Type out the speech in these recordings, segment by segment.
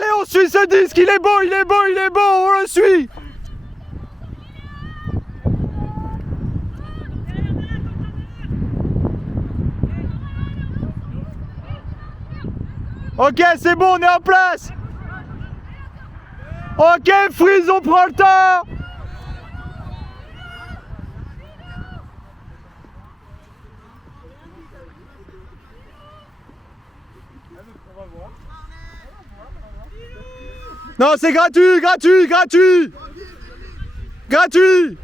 Allez, on suit ce disque, il est beau, il est beau, il est beau, on le suit. Ok, c'est bon, on est en place. Ok, Freeze, on prend le temps. Non, c'est gratuit, gratuit, gratuit. Gratuit.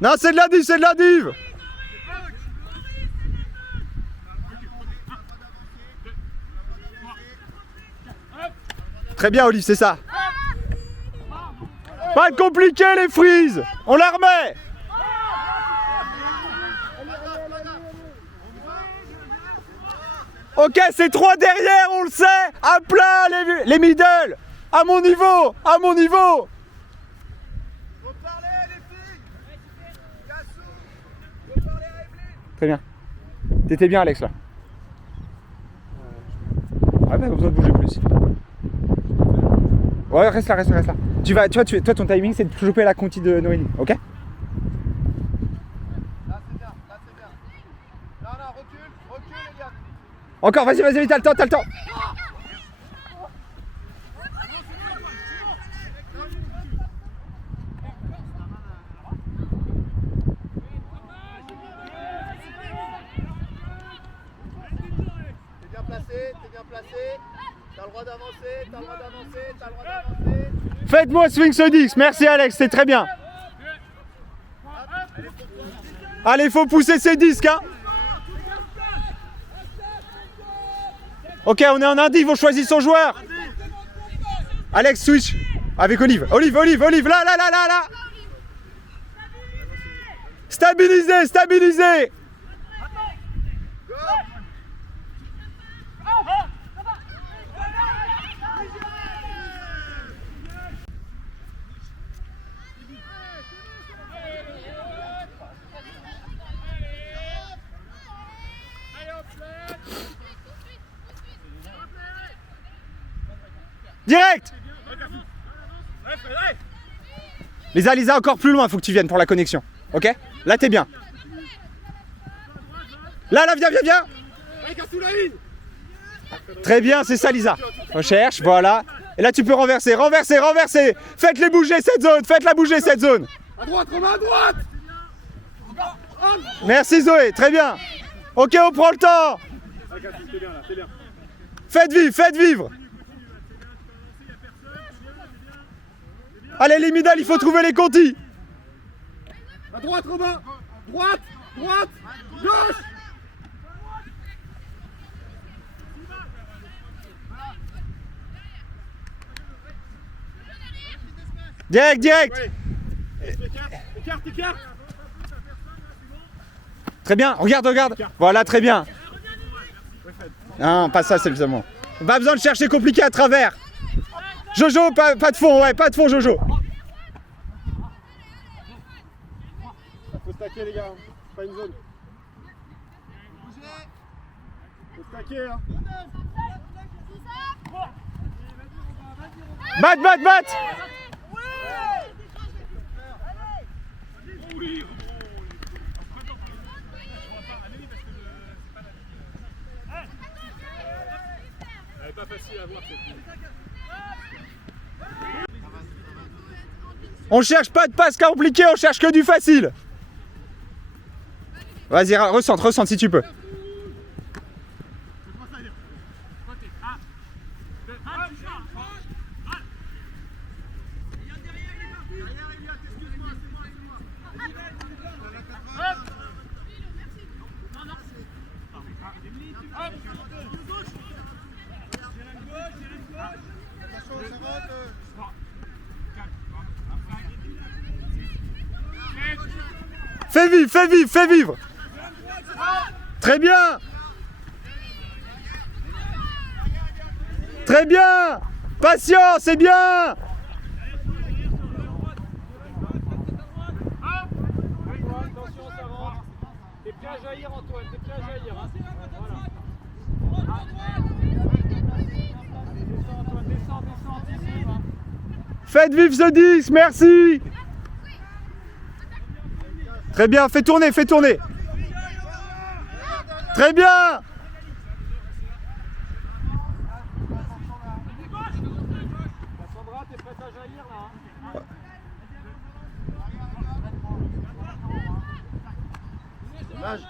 Non, c'est de la div, c'est de la div. Très bien, Olive, c'est ça. Pas compliqué, les Freeze. On la remet. Ok, c'est 3 derrière, on le sait. À plat, les middle. À mon niveau, à mon niveau. Très bien. T'étais bien, Alex, là. Ah, mais pas besoin de bouger plus. Ouais, reste là, reste là, reste là. Toi, ton timing, c'est de choper la conti de Noélie, ok? Là, c'est bien, là, c'est bien. Non, non, recule, les gars. Encore, vas-y, vas-y, t'as le temps, t'as le temps. T'es bien placé. T'as le droit d'avancer, t'as le droit d'avancer. Faites-moi swing ce disque, merci Alex, c'est très bien. Allez, faut pousser ces disques, hein. Ok, on est en indiv, on choisit son joueur. Alex, switch avec Olive. Olive, là. Stabilisez. Direct. Lisa, encore plus loin, faut que tu viennes pour la connexion. Ok? Là, t'es bien. Là, viens. Très bien, c'est ça, Lisa. Recherche, voilà. Et là, tu peux renverser. Faites-les bouger cette zone, À droite, Romain, à droite. Merci, Zoé, très bien. Ok, on prend le temps. Faites vivre. Allez, les middle, il faut trouver les contis. À droite, Romain. Droite, gauche. Direct. Écarte. Très bien, regarde. Voilà, très bien. Non, pas ça, c'est le bon. Pas besoin de chercher compliqué à travers. Jojo, pas de fond, Jojo. Faut stacker, les gars. Pas une zone. Faut stacker, hein. Bat. Pas facile à voir cette. On cherche pas de passe compliqué, on cherche que du facile. Vas-y, recentre si tu peux. Fais vivre. Très bien. Patience, c'est bien. Attention, ça rentre. T'es prêt à jaillir, Antoine, hein. Voilà. Faites vivre ce 10, merci. Très bien, fais tourner, fais tourner. Très bien. Sandra, t'es prête à jaillir là? Dommage.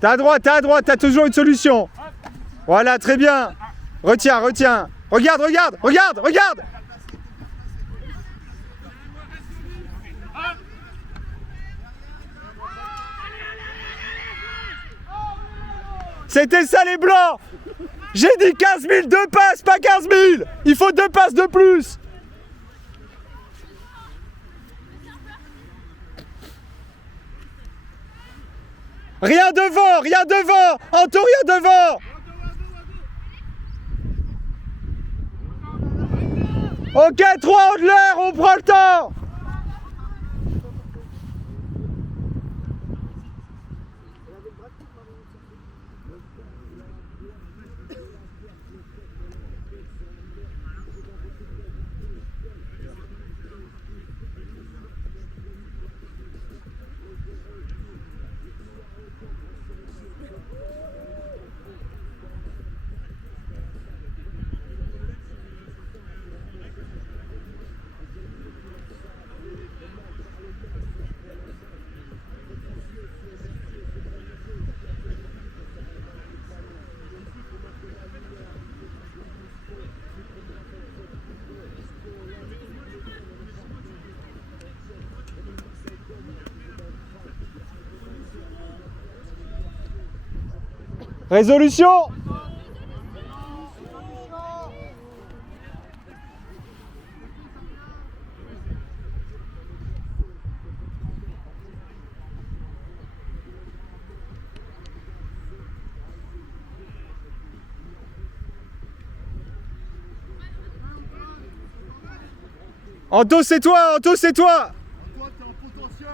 T'as à droite, t'as toujours une solution. Voilà, très bien. Retiens, retiens. Regarde, regarde, regarde, regarde. C'était ça les blancs. J'ai dit 15 000, 2 passes, pas 15 000. Il faut 2 passes de plus. Rien devant, rien devant. Anto, rien devant. Ok, 3 en de l'air, on prend le temps. Résolution. Anto, c'est toi, Anto, c'est toi. Toi, t'es en potentiel.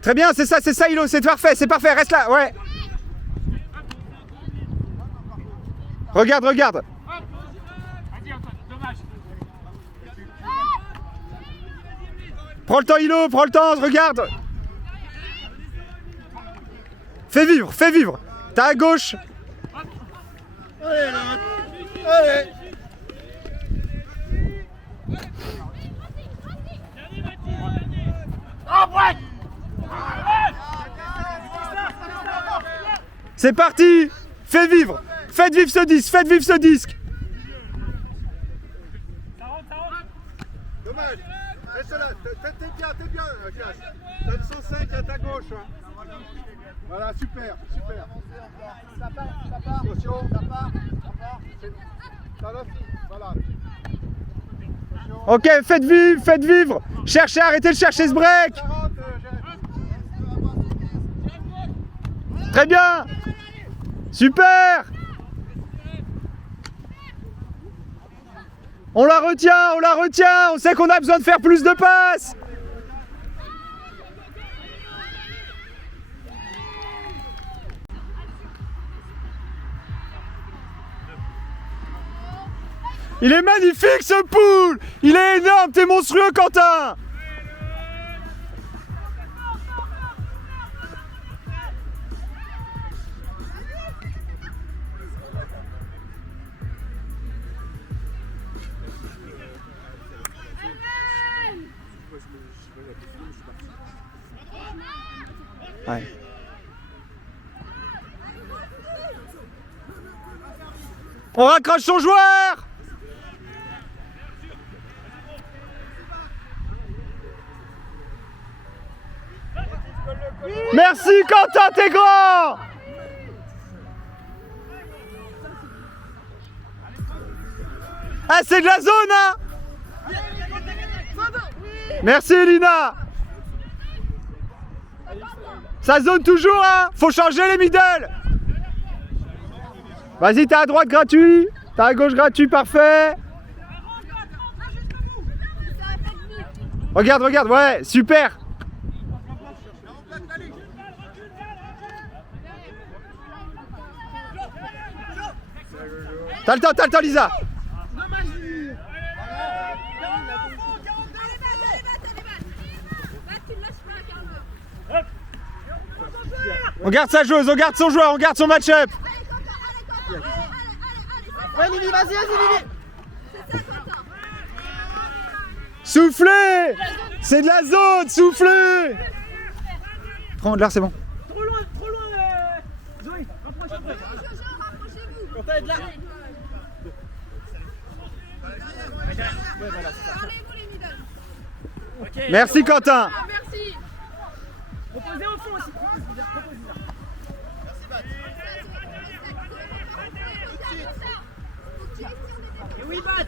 Très bien, c'est ça, Hilo, c'est parfait, reste là, ouais. Regarde, regarde. Prends le temps, Hilo, prends le temps, regarde. Fais vivre. T'as à gauche. Allez, là. Allez. C'est parti. Fais vivre. Faites vivre ce disque. Dommage. Reste là. T'es bien, Cash. T'as le 105 à ta gauche. Hein. Voilà, super. Ça part. Attention. Ça part. Ça va, voilà. Ok, faites vivre. Cherchez, arrêtez de chercher ce break. Très bien. Super. On la retient. On sait qu'on a besoin de faire plus de passes. Il est magnifique ce pool. Il est énorme, t'es monstrueux Quentin. Ouais. On raccroche son joueur. Merci Quentin, t'es grand. Ah, c'est de la zone, hein. Merci Elina. Ça zone toujours, hein. Faut changer les middle. Vas-y, t'as à droite gratuit. T'as à gauche gratuit, parfait. Regarde, regarde, ouais, super. T'as le temps, Lisa. On garde sa joueuse, on garde son joueur, on garde son match-up. Ouais, Mimi, vas-y, Mimi. Soufflez. C'est de la zone, soufflez. Prends de l'air, c'est bon. Trop loin, Zoé, rapproche-toi. Quand t'as de là. Merci Quentin. Merci. Reposez au fond aussi. Et oui, Bat.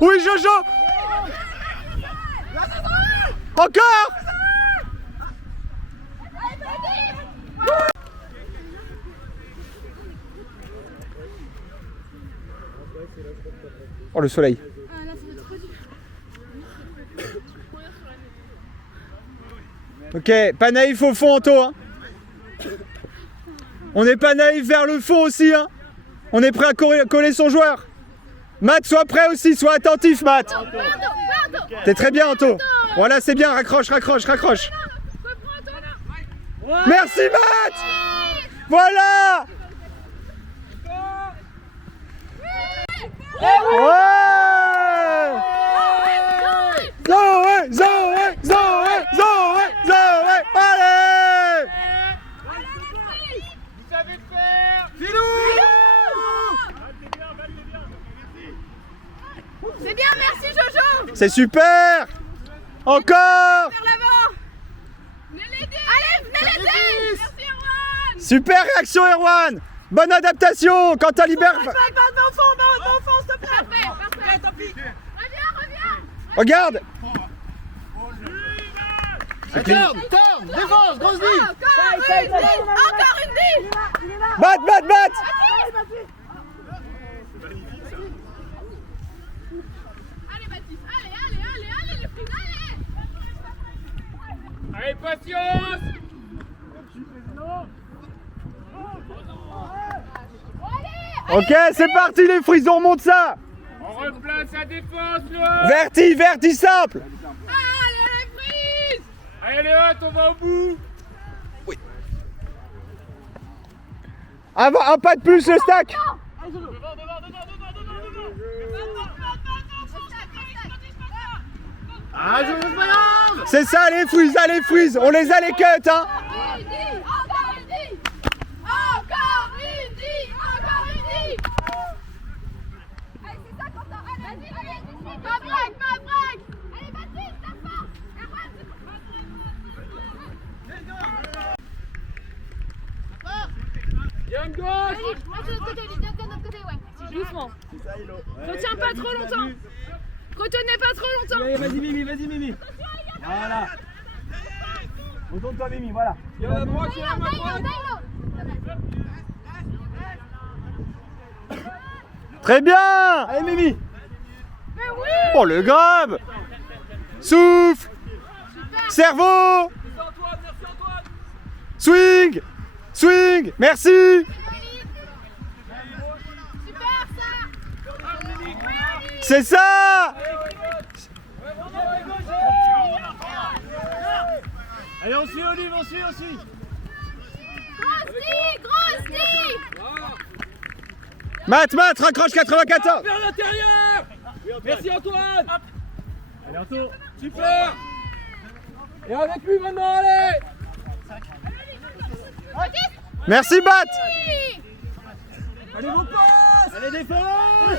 Oui, Jojo. Encore. Oh, le soleil. Ok, pas naïf au fond, Anto. Hein. On n'est pas naïf vers le fond aussi. Hein. On est prêt à coller son joueur. Matt, sois prêt aussi, sois attentif, Matt. T'es très bien, Anto. Voilà, c'est bien, raccroche. Merci, Matt. Voilà. Ouais. Zoé, allez. Vous savez le faire. C'est bien, merci Jojo. C'est super. Encore. Vers l'avant. Venez l'aider. Allez, venez l'aider. Merci Erwan. Super réaction, Erwan. Bonne adaptation. Quand t'as libéré. Va au fond, s'il te plaît. Parfait. Tant pis. Reviens. Regarde. Turn, défense, grosse vie. Encore une vie. Bat. Allez Baptiste, allez les filles, allez. Allez, patience. Ok, c'est parti les frisons, remonte ça. On replace la défense, Léo. Verti, simple. Allez les frises. Allez, Léo, on va au bout. Un pas de plus, le stack. Ah, je veux pas. C'est ça, les freeze. On les a les cuts, hein. Encore une vie. Allez, c'est ça, Quentin. Allez. Pas break. Allez, Baptiste, tape fort. Erwan, Viens gauche. Allez, moi de notre côté, viens de notre côté, ouais. Doucement. Retiens pas trop longtemps. Retenez pas trop longtemps. Allez, vas-y, Mimi. Voilà. Retourne-toi, Mimi, voilà. Il y a la droite, il y a la droite. Très bien. Allez, Mimi. Mais oui. Oh, le grab. Souffle. Cerveau. Merci Antoine. Swing. Merci. Super ça. C'est ça. Allez, on suit Olive, on suit. Grosse vie. Matt, raccroche 94. Vers l'intérieur. Merci Antoine. Allez, Anto. Super. Et avec lui maintenant, allez. Merci, Bat. Allez, vos passes. Allez, défense.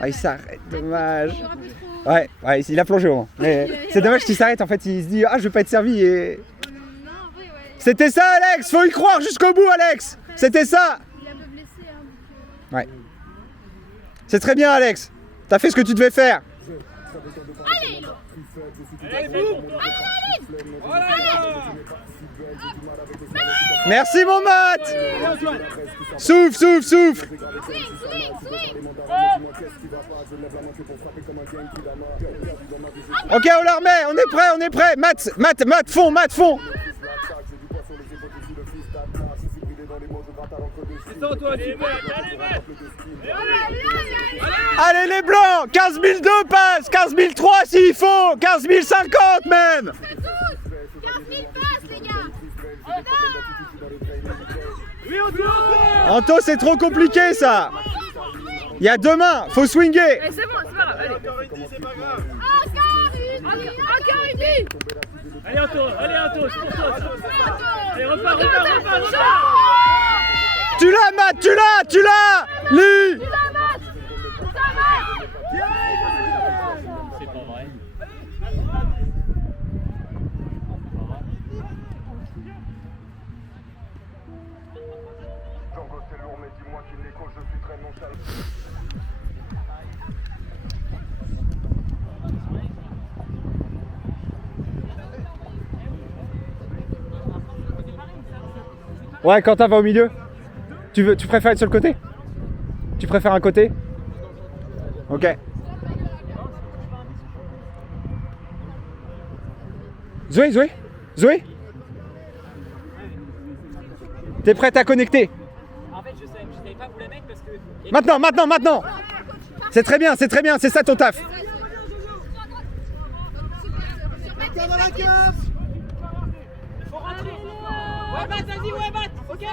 Ah, il s'arrête, dommage. Ouais, il a plongé au moins. Mais c'est dommage qu'il s'arrête, en fait, il se dit ah, je vais pas être servi et. C'était ça, Alex. Faut y croire jusqu'au bout, Alex. C'était ça. Il est un peu blessé, hein. Ouais. C'est très bien, Alex. T'as fait ce que tu devais faire. Allez, Ilo. Allez, boum. Allez, Voilà. Merci, mon Matt. Allez, Antoine. Souffle, souffle, souffle. swing, swing, swing. Ok, on la remet. On est prêt, on est prêt. Matt, fond, Matt, fond. C'est ça, Antoine, super. Allez, les blancs. 15 002 passes. 15 003 s'il faut. 15 050 même. 15 000 passes, les gars. Oui, Antoine. Anto, c'est trop compliqué, ça. Il y a deux mains. Faut swinger. Mais c'est bon, c'est pas grave. Allez. Encore une vie, c'est pas grave. Encore une vie. Allez, Anto, c'est pour toi. Allez, repars. Tu l'as, Matt, tu l'as. Lis. C'est pas vrai. Ouais, Quentin va au milieu. Tu préfères être sur le côté? Tu préfères un côté? Ok. Zoé. T'es prête à connecter? En fait, je savais pas où la mettre parce que. Maintenant. C'est très bien, c'est ça ton taf. Tiens dans la cave. Faut rentrer. Ouais, Bat, vas-y, ouais, Bat. Ok, ouais.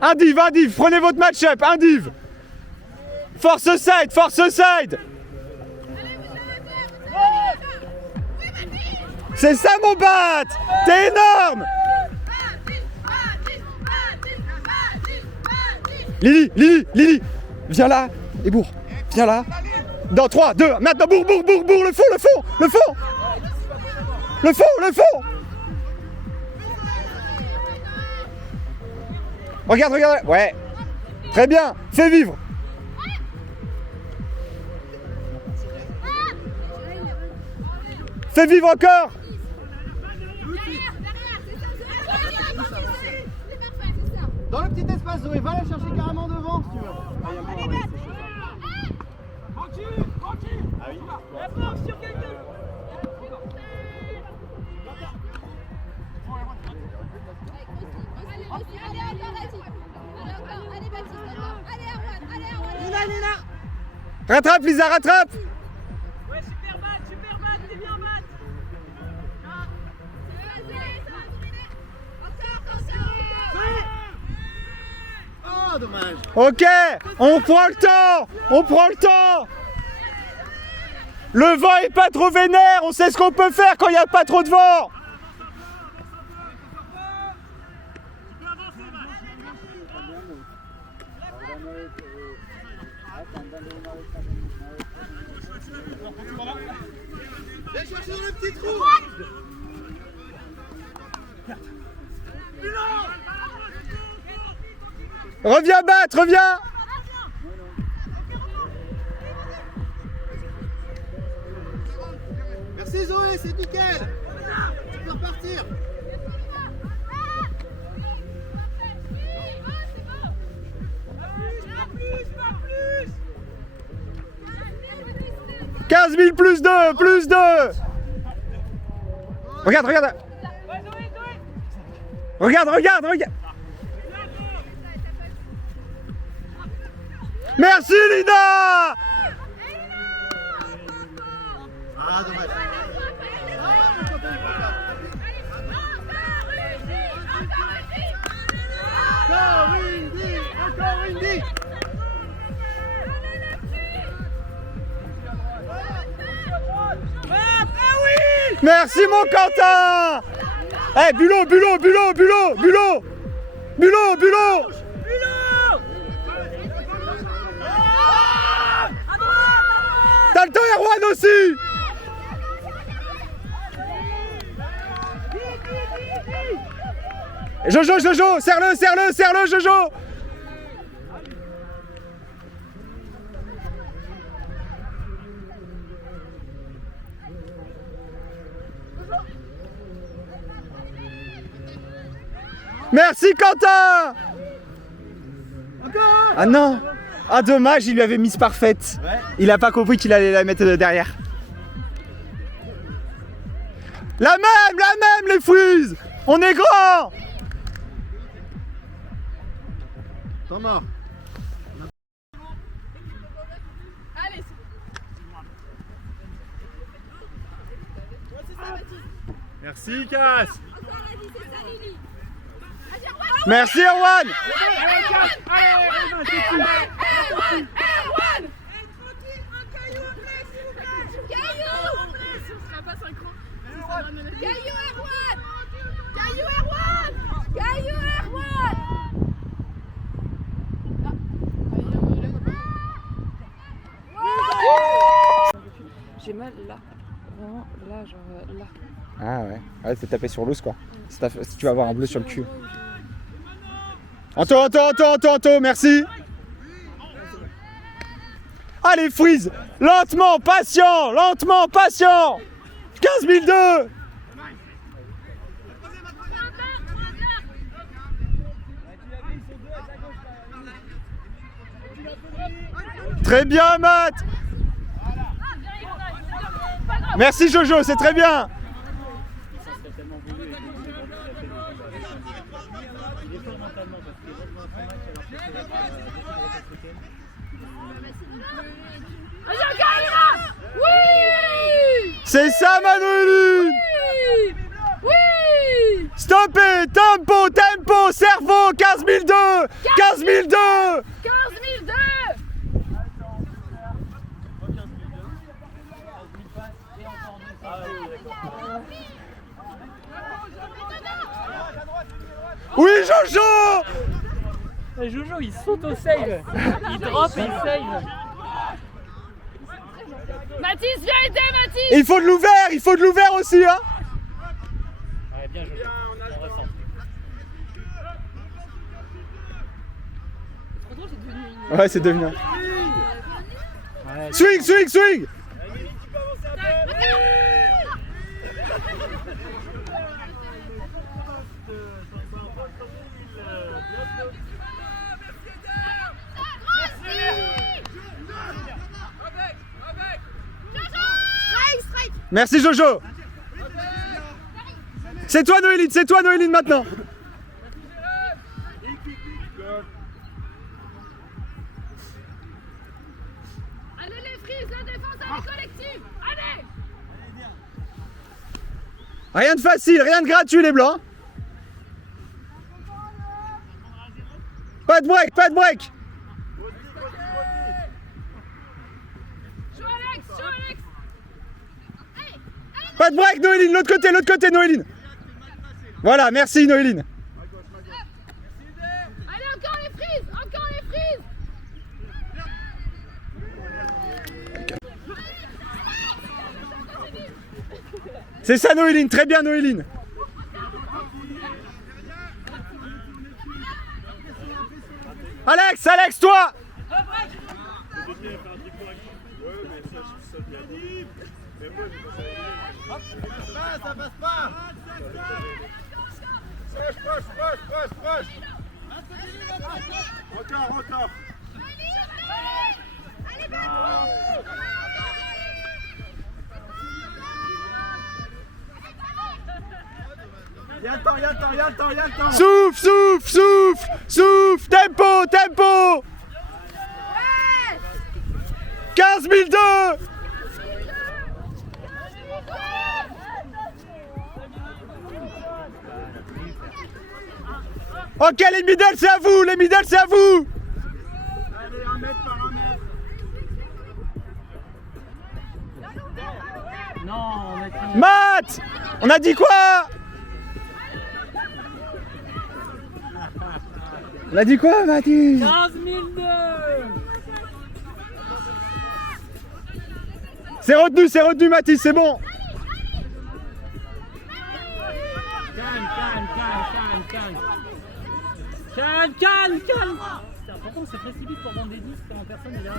Un div, prenez votre match-up, un div. Force side. C'est ça mon bat. T'es énorme. Lily, viens là et bourre. Viens là. Dans 3, 2, maintenant bourre, le fond. Regarde, ouais. Très bien, fais vivre. Fais vivre encore. Dans le petit espace, Zoé, va la chercher carrément devant si tu veux. Rattrape Lisa, rattrape. Ouais, super Bat, t'es bien Bat. Oh, dommage. Ok, on prend le temps. Le vent est pas trop vénère, on sait ce qu'on peut faire quand il n'y a pas trop de vent. Viens chercher dans le petit trou. Reviens battre, reviens. Merci Zoé, c'est nickel. Tu peux repartir. « 15 000 plus 2. Regarde. Regarde. Merci Lina. Ah, dommage. Encore une vie. Merci mon Quentin. Eh, Bulot. T'as le temps, Erwan aussi. Jojo, serre-le, Jojo. Merci Quentin. Ah non. Ah dommage, il lui avait mise parfaite. Il a pas compris qu'il allait la mettre derrière. La même les Freeze. On est grands. Thomas. Allez. Merci, Cass. Merci Erwan. J'ai mal là, vraiment là, genre là. Ah ouais, t'es tapé sur l'os quoi. Si tu vas avoir un bleu sur le cul. Anto, merci. Allez Freeze, lentement, patient. 15 002. Très bien Matt. Merci Jojo, c'est très bien. C'est ça Manoeline. Oui. Stoppez, tempo, cerveau, 15 002. 15 002. 15 002. Oui Jojo. Jojo il saute au save. Il drop et il save. Mathis, viens aider Mathis. Il faut de l'ouvert aussi hein. Ouais, bien Jojo. On ressent. Ouais, c'est devenu. Ouais, Swing. Merci Jojo. C'est toi Noéline maintenant. Allez les Freeze, la défense elle est collective. Allez. Rien de facile, rien de gratuit les blancs. Pas de break. Joue Alex. Pas de break Noéline, l'autre côté Noéline. Voilà, merci Noéline. Allez encore les Freeze. C'est ça Noéline, très bien Noéline. Alex, toi. Ça passe pas. Proche. Encore. Il y a le temps. Souffle. Tempo. 15 002. Ok, les middle c'est à vous. Allez, 1 mètre par 1 mètre. Non, on a dit... Matt, on a dit quoi? On a dit quoi, Mathis? 15 002. C'est retenu, Mathis, c'est bon. Calme. C'est important, c'est précipite pour vendre des disques quand personne n'est là.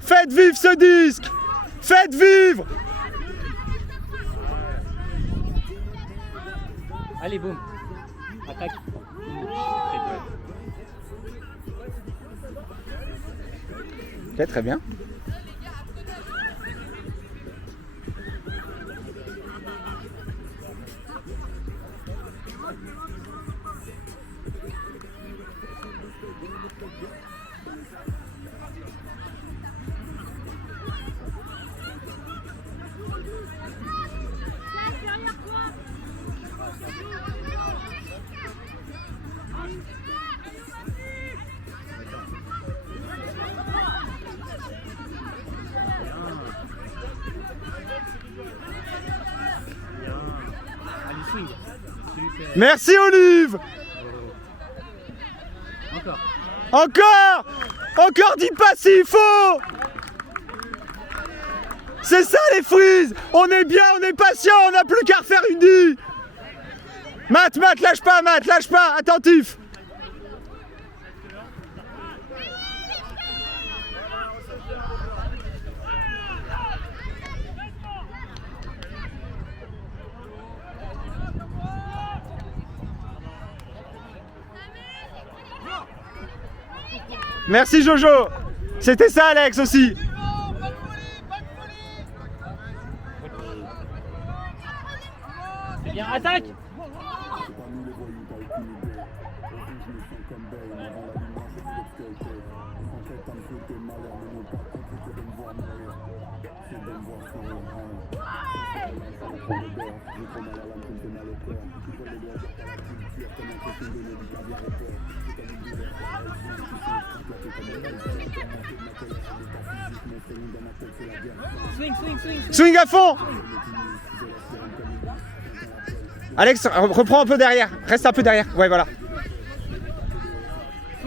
Faites vivre ce disque. Faites vivre. Allez, boum. Attaque. Ok, très bien. Merci Olive. Encore, dis pas s'il faut. C'est ça les frises. On est bien, on est patient, on n'a plus qu'à refaire une die. Matt, lâche pas, attentif. Merci Jojo. C'était ça Alex aussi. C'est bien, attaque. Swing à fond. Alex, reprends un peu derrière. Reste un peu derrière. Ouais, voilà.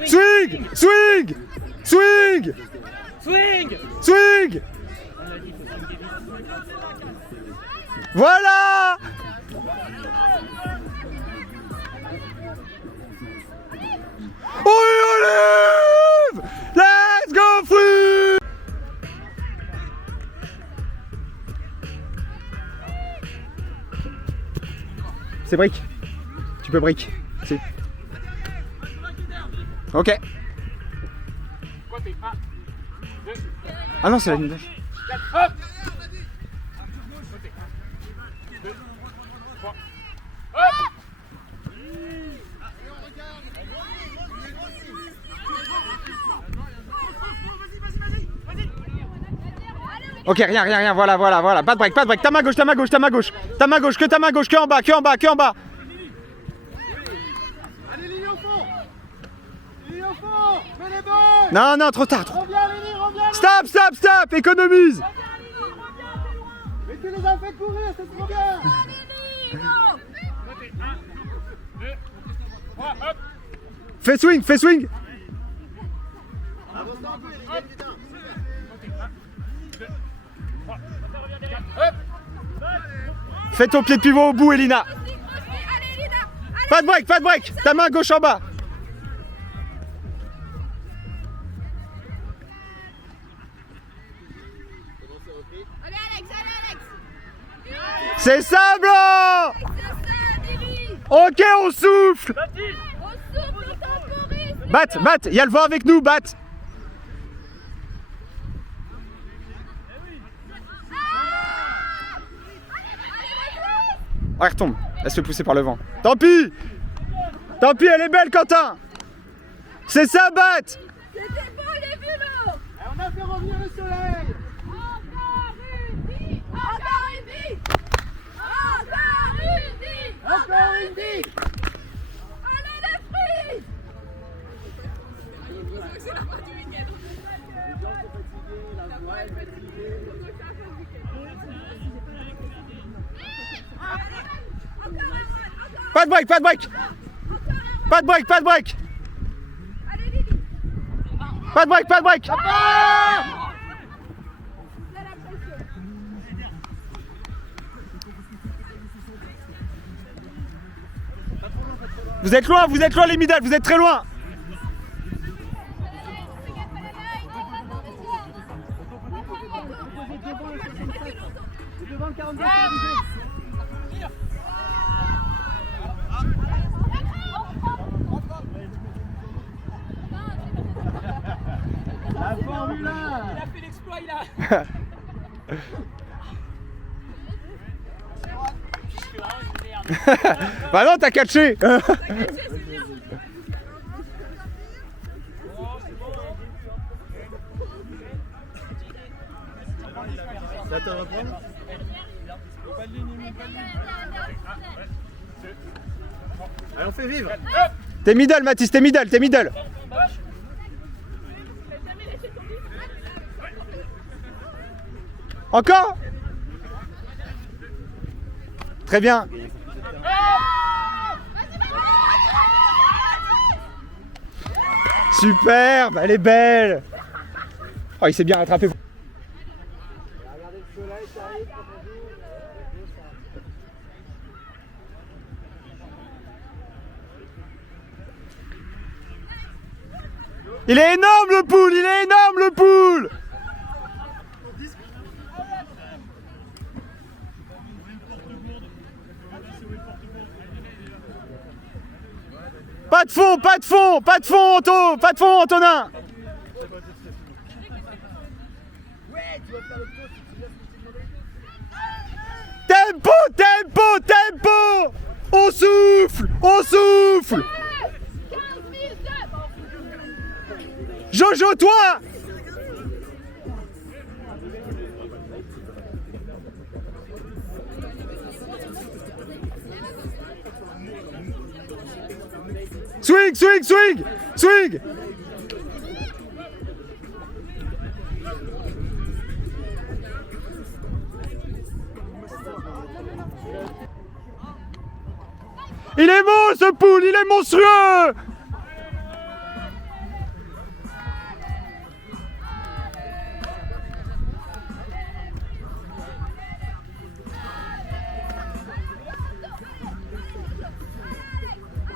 Swing. Voilà. Olive. Let's go free. C'est brick. Tu peux brick. Si. Ok. Ah non, c'est la ligne blanche. Ok, rien, voilà. Pas de break. Ta main gauche, que ta main gauche, que en bas. Allez, ligne au fond, fais les balles. Non, trop tard. Reviens, Lénie. Stop, économise. Mais tu les as fait courir, c'est trop bien. Fais swing. Fais ton pied de pivot au bout, Elina. Pas de break. Ta main gauche en bas. C'est ça, Blanc. Ok, on souffle. Bat, il y a le vent avec nous, bat. Oh, elle retombe. Elle se fait pousser par le vent. Tant pis, elle est belle, Quentin. C'est ça, bat. C'était beau les vélos. On a fait revenir le soleil. Encore une die. Allez les frites. C'est la fin du week-end. Pas de break. Allez Lily. Pas de break. Vous êtes loin les middle, vous êtes très loin. 42. La Formule 1. Il a fait l'exploit, il a. Bah non, t'as catché. Ça te reprend? Allez, on fait vivre. T'es middle, Mathis, t'es middle, t'es middle. Encore? Très bien. Superbe, elle est belle. Oh, il s'est bien rattrapé. Il est énorme le poule, il est énorme le poule. Pas de fond, pas de fond, pas de fond, Anto, pas de fond, Antonin. Tempo, tempo, tempo. On souffle, on souffle. Jojo, toi. Swing, swing, swing, swing. Il est beau ce poule, il est monstrueux.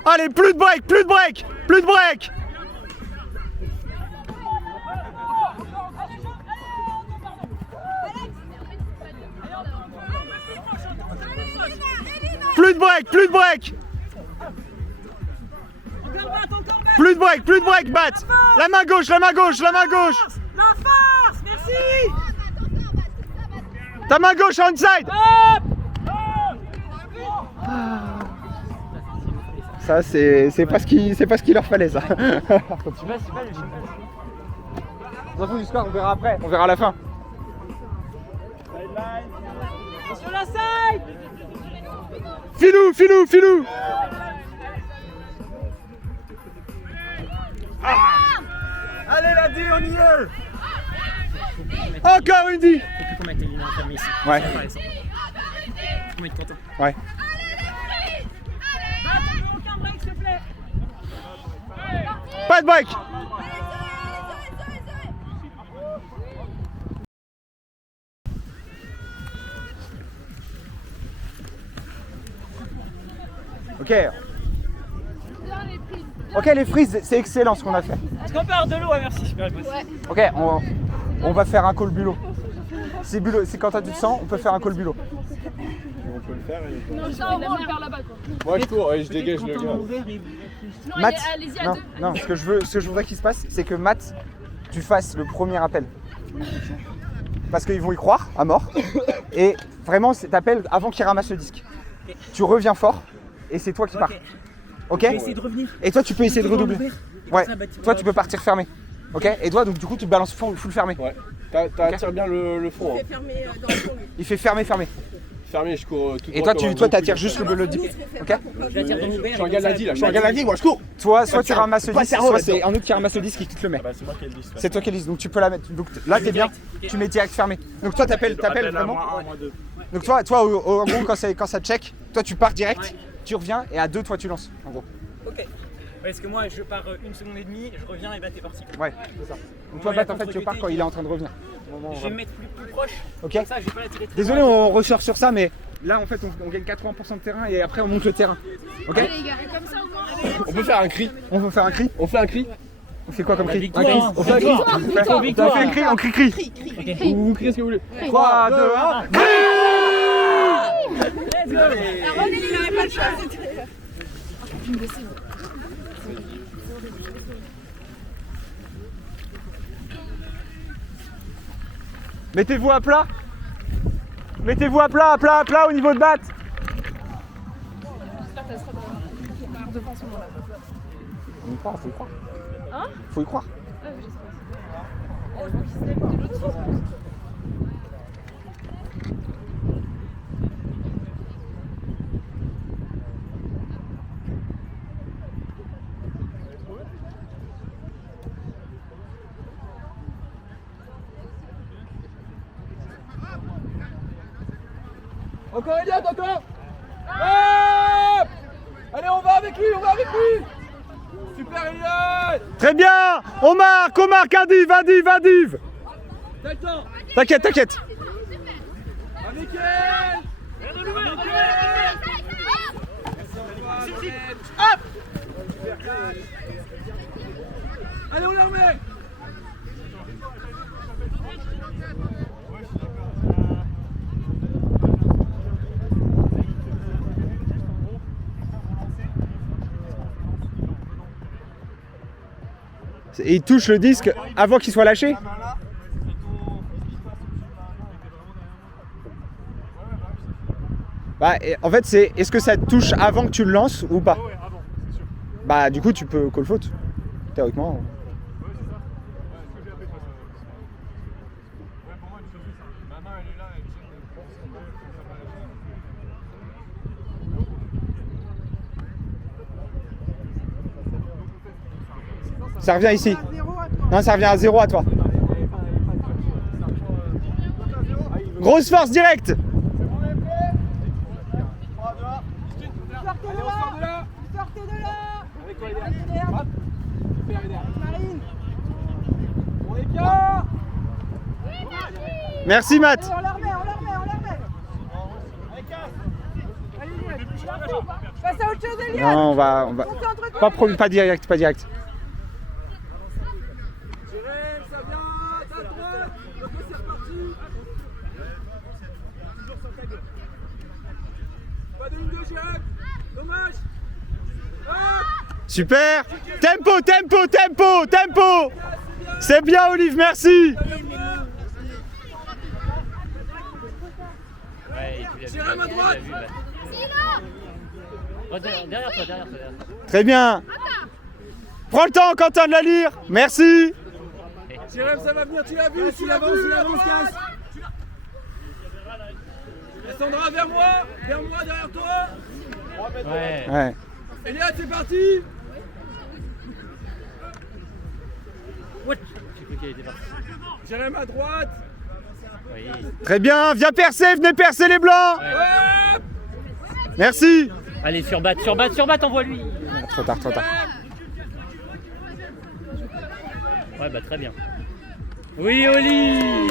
Allez, plus de break, plus de break, plus de break. Plus de break, plus de break. Plus de break, plus de break, Bat. La main gauche, la main gauche, la main gauche. La force, merci. Ta main gauche onside. Ça c'est pas ce qu'il leur fallait ça. On s'en fout du score, on verra après, on verra à la fin. Sur la side. Filou, filou, filou. Allez, la D, on y est. Encore une dit. Faut mettre les lignes enfermées ici. Ouais. Faut mettre content. Ouais. Aucun break, s'il te plaît. Pas de break. Ok. Ok, les frises, c'est excellent ce qu'on a fait. Est-ce qu'on peut avoir de l'eau? Ouais, merci. Super, Ok, on va faire un call bulot. C'est quand t'as du sang, on peut faire un call bulot. On peut le faire. Non, ça, on va le faire là-bas, quoi. Moi, je cours et je dégage le gars. Non, Matt, allez-y à non, deux. non, ce que je voudrais qu'il se passe, c'est que Matt, tu fasses le premier appel. Parce qu'ils vont y croire, à mort. Et vraiment, t'appelles avant qu'ils ramassent le disque. Tu reviens fort, et c'est toi qui pars. Ok? Essayer de revenir. Et toi, tu peux essayer de redoubler. Ouais. Ça, bah, Toi, tu peux partir fermé. Ok? Et toi, donc du coup, tu te balances full fermé. Ouais. T'attires bien le fond. Hein. Il fait fermé. Fermé, je cours tout Et droit toi, comme un toi, bon t'attires couille. juste le dip. Ok? Je l'attire dans mon verre. Je regarde la D là, je regarde la D, moi je cours. Toi, soit tu ramasses le pas disque, cerveau soit c'est là-dedans. un autre qui ramasse le disque et qui te le met. Bah, c'est moi qui ai le 10. C'est toi qui le dis, donc tu peux la mettre. Donc là, t'es bien, tu mets direct fermé. Donc toi, t'appelles vraiment. Donc toi, en gros, quand ça check, toi, tu pars direct, tu reviens et à 2, toi, tu lances. En gros. Ok. Parce que moi, je pars 1 seconde et demie, je reviens et bah t'es parti. Ouais, c'est ça. Donc toi, Bat, en fait, tu pars quand il est en train de revenir. Je vais me mettre plus proche. Ok. Comme ça, je vais pas la tirer très Désolé, loin. on ressort sur ça, mais là, en fait, on gagne 80% de terrain et après, on monte le terrain. Ok? Allez, les gars, comme ça, au moins. On peut faire un cri. On veut faire un cri? On fait un cri. On fait quoi comme cri? victoire, Un cri. hein. On fait un cri. Victoire, On fait- victoire, On fait un cri, on crie. Vous criez ce que vous voulez. 3, 2, 1. Il n'avait pas le choix. Mettez-vous à plat. Mettez-vous à plat, à plat au niveau de batte. Faut y croire, faut y croire. Hein? Faut y croire. Ah oui, j'espère. Je vois qu'il se lève de l'autre sens. Encore Elliot, encore. Hop! Allez, on va avec lui, on va avec lui. Super Elliot. Très bien. On marque, Indive. T'as le temps. T'inquiète, t'inquiète. Avec elle. Hop! Allez, on la remet. Et il touche le disque avant qu'il soit lâché. Bah, en fait, c'est est-ce que ça te touche avant que tu le lances ou pas? Bah, du coup, tu peux call faute. Théoriquement. Ça revient ici. Non, ça revient à 0 à toi. Grosse force directe. Sortez de là. Avec quoi Elliot? Hop. Super Elliot. Marine. On est quart. Merci Matt. On la remet. Passe à autre chose, Elliot. Non, on va. Pas direct. Jérém, ça vient. À droite. Donc c'est reparti. Pas de ligne de Jérém. Dommage. Super. Tempo. C'est bien Olive, merci. Jérém à droite. Derrière toi. Très bien. Prends le temps, Quentin, de la lire. Merci. Jérém, ça va venir, tu l'as vu, il avance, casse. Cassandra, vers moi, derrière toi. Ouais. Elliot, c'est parti. Jérém à droite. Très bien. Viens percer, venez percer les blancs. Hop. Merci. Allez, surbatte, envoie-lui. Trop tard. Ouais, bah très bien. Oui, Olive.